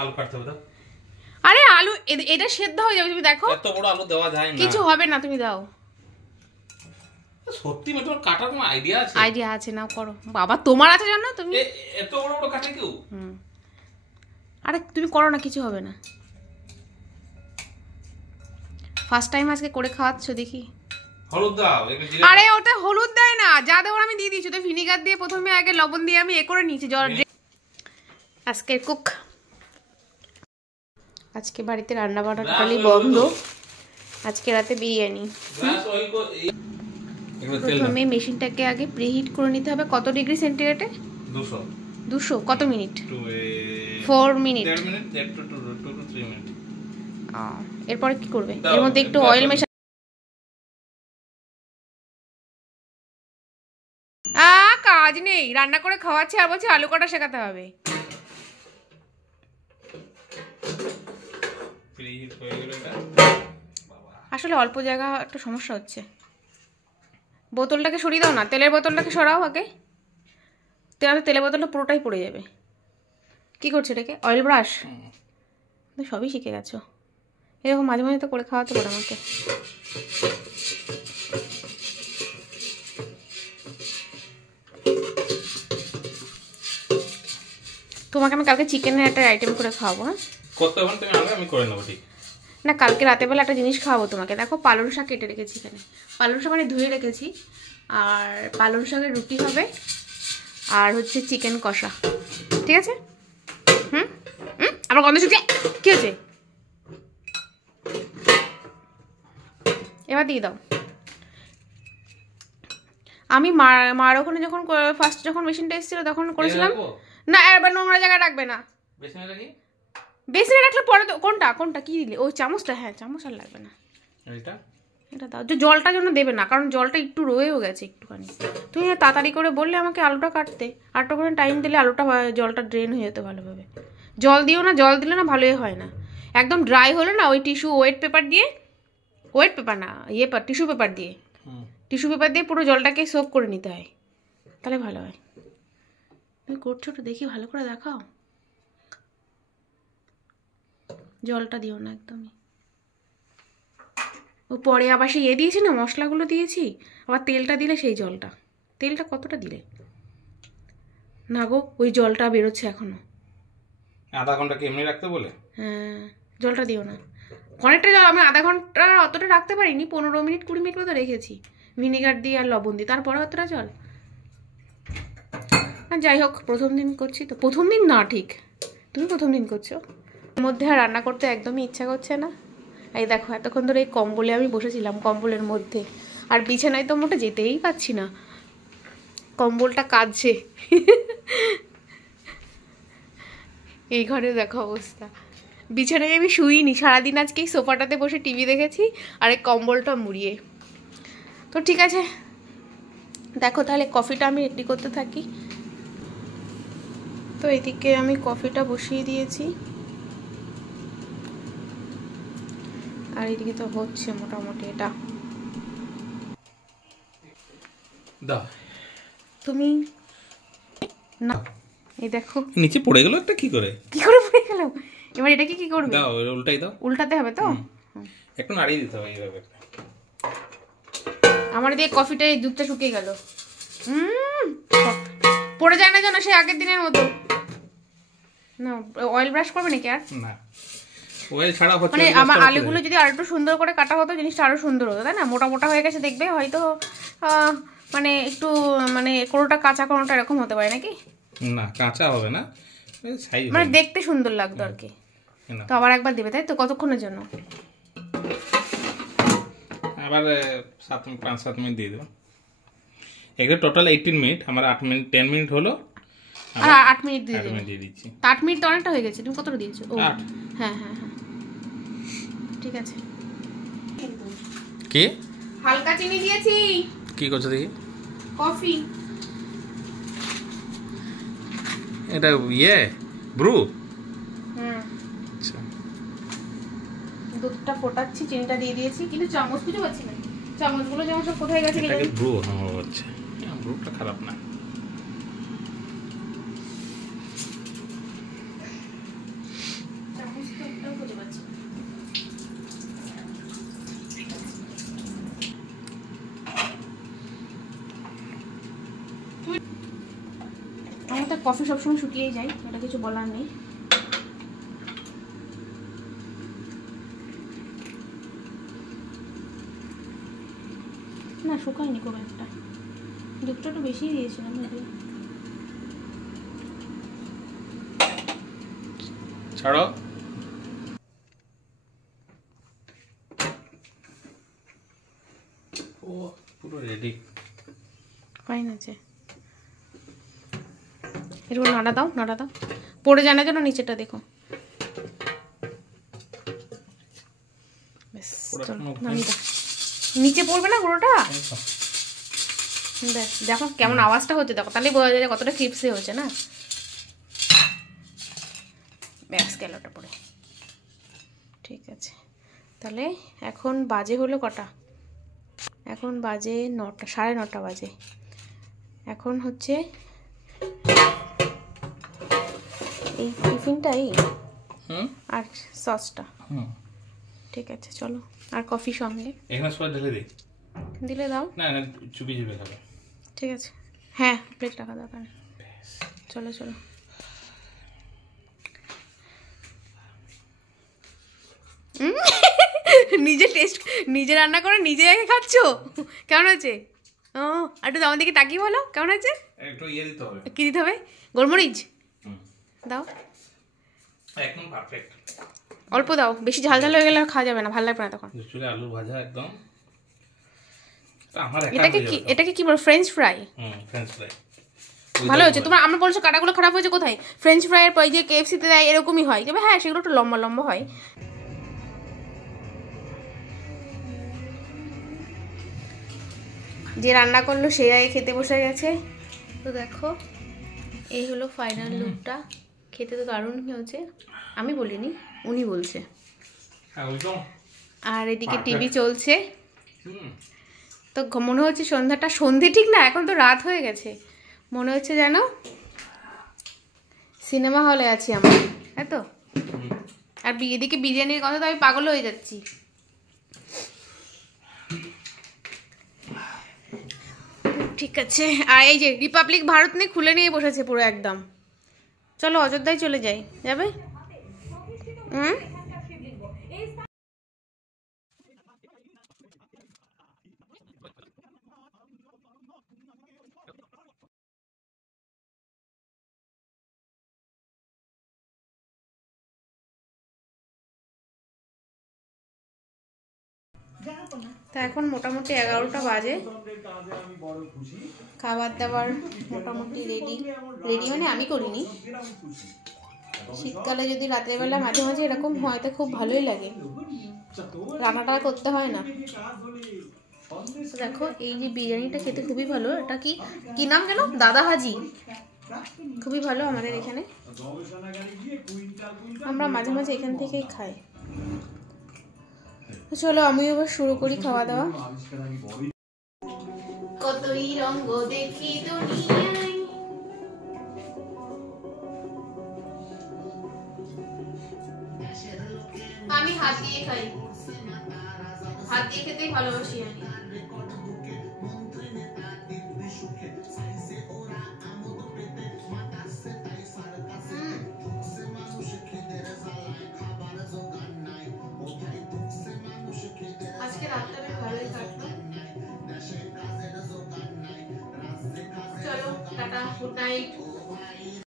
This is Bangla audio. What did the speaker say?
আলু কাটতে হবে। আরে আলু এটা সেদ্ধ হয়ে যাবে, তুমি দেখো। এত বড় আলু দেওয়া যায় না, কিছু হবে না, তুমি দাও। সত্যি মানে তোমার কাটার কোনো আইডিয়া আছে? আইডিয়া আছে, নাও করো বাবা, তোমার আছে জানো তুমি। এত বড় বড় কাটে কেউ? আরে তুমি করো না, কিছু হবে না। ফার্স্ট টাইম আজকে করে খাওয়াচ্ছ, দেখি। হলুদ দাও। আরে ওটা হলুদ দেয় না, যা দেওয়ার আমি দিয়ে দিয়েছি। তো ভিনিগার দিয়ে প্রথমে আগে লবণ দিয়ে আমি করে নিয়েছি। আজকের কুক, আজকে বাড়িতে রান্না বান্না টোটালি বন্ধ। আজকে রাতে বিরিয়ানি। প্রথমে মেশিনটাকে আগে প্রিহিট করে নিতে হবে। কত ডিগ্রি সেন্টিগ্রেডে? 200। কত মিনিট? 4 মিনিট। এরপরে কি করবে? এর মধ্যে একটু অয়েল মেশা। কাজ নেই, রান্না করে খাওয়াচ্ছে আর বলছে আলু কাটা শেখাতে হবে। আসলে অল্প জায়গা একটু সমস্যা হচ্ছে। বোতলটাকে সরিয়ে দাও না, তেলের বোতলটাকে সরাও আগে। তেলের বোতলটা পুরোটাই পড়ে যাবে। কি করছো এটাকে? Oil brush? সবই শিখে গেছো। এরকম মাঝে মাঝে তো করে খাওয়াতে পারো আমাকে। তোমাকে আমি কালকে চিকেনের একটা আইটেম করে খাওয়াবো। হ্যাঁ, আমি করে নেবো। ঠিক না, কালকে রাতেবেলা একটা জিনিস খাওয়াবো তোমাকে। দেখো, পালং শাক কেটে রেখেছি এখানে। পালং শাক মানে ধুয়ে রেখেছি। আর পালং শাকের রুটি হবে, আর হচ্ছে চিকেন কষা। ঠিক আছে? আমার গন্ধ শুকিয়ে কি হচ্ছে? এবার দিয়ে দাও। আমি মার ওখানে যখন ফার্স্ট যখন মেশিনটা এসেছিল তখন করেছিলাম না। এবার নোংরা জায়গায় রাখবে না। বেসিনে রাখলে পরে তো। কোনটা কোনটা কি দিলে? ওই চামচটা? হ্যাঁ, চামচ আর লাগবে না। এটা দাও। যে জলটা যেন দেবে না, কারণ জলটা একটু রয়েও গেছে একটুখানি। তুমি তাড়াতাড়ি করে বললে আমাকে আলুটা কাটতে, আরেকটুখানি টাইম দিলে আলুটা জলটা ড্রেন হয়ে যেত ভালোভাবে। জল দিও না, জল দিলে না ভালোই হয় না। একদম ড্রাই হলে না ওই ওয়েট পেপার দিয়ে, ওয়েট পেপার না, টিস্যু পেপার দিয়ে পুরো জলটাকে সোক করে নিতে হয়, তাহলে ভালো হয়। তুমি করছো তো দেখি, ভালো করে দেখাও। জলটা দিও না একদমই। ও পরে আবার সেই দিয়েছি না, মশলাগুলো দিয়েছি, আবার তেলটা দিলে সেই জলটা। তেলটা কতটা দিলে? না গো, ওই জলটা বেরোচ্ছে এখনো। আধা ঘন্টা কি এমনি রাখতে বলে? হ্যাঁ, জলটা দিও না। অনেকটা জল। আমি আধা ঘন্টা অতটা রাখতে পারিনি, 15 মিনিট 20 মিনিট মতো রেখেছি ভিনিগার দিয়ে আর লবণ দিয়ে। তারপরে অতটা জল। যাই হোক, প্রথম দিন করছি তো। প্রথম দিন না, ঠিক তুমি প্রথম দিন করছো। এর মধ্যে আর রান্না করতে একদমই ইচ্ছা করছে না। এই দেখো, এতক্ষণ ধরে এই কম্বলে আমি বসেছিলাম, কম্বলের মধ্যে। আর বিছানায় তো মোটে যেতেই পাচ্ছি না, কম্বলটা কাঁদছে। এই ঘরে দেখো অবস্থা। বিছানায় আমি শুইনি সারাদিন, আজকে এই সোফাটাতে বসে টিভি দেখেছি আর এই কম্বলটা মুড়িয়ে। তো ঠিক আছে, দেখো তাহলে কফিটা আমি রেডি করতে থাকি। তো এদিকে আমি কফিটা বসিয়ে দিয়েছি, আর এদিকে তো হচ্ছে মোটামুটি। এটা দাও তুমি না। এই দেখো নিচে পড়ে গেল একটা। কি করে পড়ে গেল? এবার এটাকে কি করবে? দাও, উল্টাই দাও। উল্টাতে হবে তো, একটু নাড়িয়ে দিতে হবে এইভাবে। আমার দিয়ে কফিটা, এই দুধটা শুকিয়ে গেল। পড়ে যায় না যেন সে আগের দিনের মতো। না, অয়েল ব্রাশ করবে নাকি? আর না, অয়েল ছাড়া হচ্ছে। মানে আমার আলুগুলো যদি আর একটু সুন্দর করে কাটা হতো, জিনিসটা আরো সুন্দর হতো, তাই না? মোটা মোটা হয়ে গেছে দেখবে হয়তো, মানে একটু, মানে কোনোটা কাঁচা কোনোটা এরকম হতে পারে নাকি? না, কাঁচা হবে না, মানে দেখতে সুন্দর লাগতো আর কি। তো আবার একবার দেবে, তাই তো? কতক্ষণের জন্য? আবার 5-7 মিনিট দিয়ে দেবো। এগুলো টোটাল 18 মিনিট, আমার 8 মিনিট 10 মিনিট হলো। আর 8 মিনিট দিয়ে দিচ্ছি। 8 মিনিট তো অনেকটা হয়ে গেছে। তুমি কতটা দিয়েছো? ও 8। হ্যাঁ হ্যাঁ হ্যাঁ, ঠিক আছে। কি হালকা চিনি দিয়েছি। কি করছো দেখি? কফি। এটা ব্রু। আচ্ছা, দুধটা ফোটাচ্ছি, চিনিটা দিয়ে দিয়েছি, কিন্তু চামচ খুঁজে পাচ্ছি না। চামচগুলো যেমন সব কোথায় গেছে? এটাকে ব্রু হচ্ছে। ব্রুটা খারাপ না। কফি সবসময় শুকিয়েই যায়, এটা কিছু বলার নেই। না শুকায়নি খুব একটা, দুধটা একটু বেশি দিয়েছিলাম। ছাড়ো। ও পুরো রেডি। ফাইন আছে। এরকম নাড়া দাও, নাড়া দাও, পড়ে যায় না যেন নিচেটা, দেখো। ব্যাস, নামিয়ে দাও। নিচে পড়বে না পুরোটা। ব্যাস, দেখো কেমন আওয়াজটা হচ্ছে, দেখো, তাহলে বোঝা যায় কতটা ক্রিপসি হচ্ছে না। ব্যাস গেল ওটা পড়ে। ঠিক আছে, তাহলে এখন বাজে হলো কটা? এখন বাজে 9টা, 9:30 বাজে। এখন হচ্ছে এই টিফিনটাই আর সসটা। ঠিক আছে চলো, আর কফি সঙ্গে। এখানে সব ঢেলে দিই। দিলে দাও। না না, চুপি চুপি খাবে। ঠিক আছে, হ্যাঁ প্লেট রাখা দরকার। চলো চলো। নিজে টেস্ট, নিজে রান্না করে নিজে আগে খাচ্ছো, কেমন আছে? ও একটু আমার দিকে তাকিয়ে বলো কেমন আছে। একটু ইয়ে দিতে হবে। কি দিতে হবে? গোলমরিচ দাও। একদম পারফেক্ট। অল্প দাও, বেশি ঝাল ঝাল হয়ে গেলে খাওয়া যাবে না, ভালো লাগবে না তখন। চুলে আলু ভাজা একদম। আমার এটাকে কি বল? French fry. ফ্রেঞ্চ ফ্রাই ভালো হয়েছে। তোমরা আমরা বলছো কাটাগুলো খারাপ হয়েছে কোথায়? ফ্রেঞ্চ ফ্রাইয়ের পর যে KFC তে দেয় এরকমই হয়, তবে হ্যাঁ সেগুলো একটু লম্বা লম্বা হয়। যে রান্না করলো সে আগে খেতে বসে গেছে। তো দেখো এই হলো ফাইনাল লুকটা। খেতে তো দারুণ হয়েছে, আমি বলিনি, উনি বলছে। আর এদিকে টিভি চলছে। তো মনে হচ্ছে সন্ধ্যাটা, সন্ধে ঠিক না, এখন তো রাত হয়ে গেছে, মনে হচ্ছে যেন সিনেমা হলে আছি আমরা, তাই তো? আর এদিকে বিরিয়ানির কথা তো আমি পাগল হয়ে যাচ্ছি। ঠিক আছে, আর এই যে রিপাবলিক ভারত নিয়ে খুলে নিয়ে বসেছে পুরো একদম। চলো অযোধ্যায় চলে যাই, যাবে? তা এখন মোটামুটি 11টা বাজে, খাবার দাবার মোটামুটি রেডি। রেডি মানে আমি করিনি, শীতকালে যদি রাতের বেলা মাঝে মাঝে এরকম হয় তো খুব ভালোই লাগে, রান্নাটা করতে হয় না। দেখো এই যে বিরিয়ানিটা খেতে খুবই ভালো। এটা কি নাম যেন? দাদা হাজি, খুবই ভালো আমাদের এখানে, আমরা মাঝে মাঝে এখান থেকেই খাই। চলো আমি এবার শুরু করি খাওয়া দাওয়া। কতই রঙ্গ দেখি দুনিয়ায়, আমি হাত দিয়ে খাই, হাত দিয়ে খেতেই ভালোবাসি আমি। আজকে রাতটা বেশ ভালোই কাটলো। চলো টাটা, গুড নাইট।